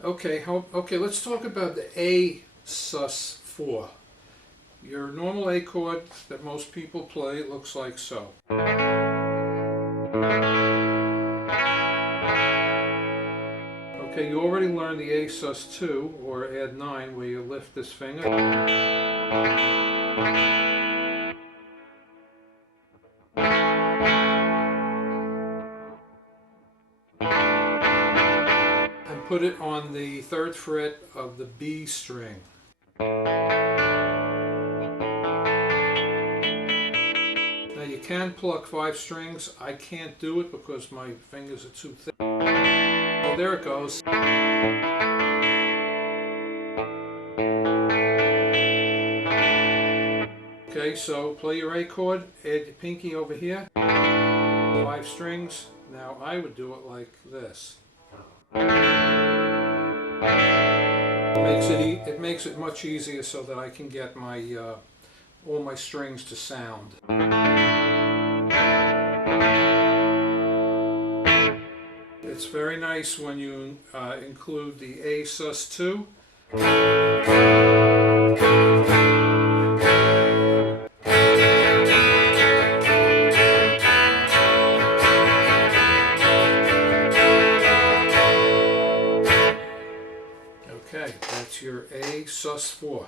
Okay, let's talk about the A sus4. Your normal A chord that most people play looks like so. Okay, you already learned the A sus2 or add 9 where you lift this finger. And put it on the 3rd fret of the B string. Now you can pluck 5 strings. I can't do it because my fingers are too thick. Oh, there it goes. Okay, so play your A chord, add your pinky over here, 5 strings. Now I would do it like this. It makes it much easier so that I can get my all my strings to sound. It's very nice when you include the A sus2. Okay, that's your A sus4.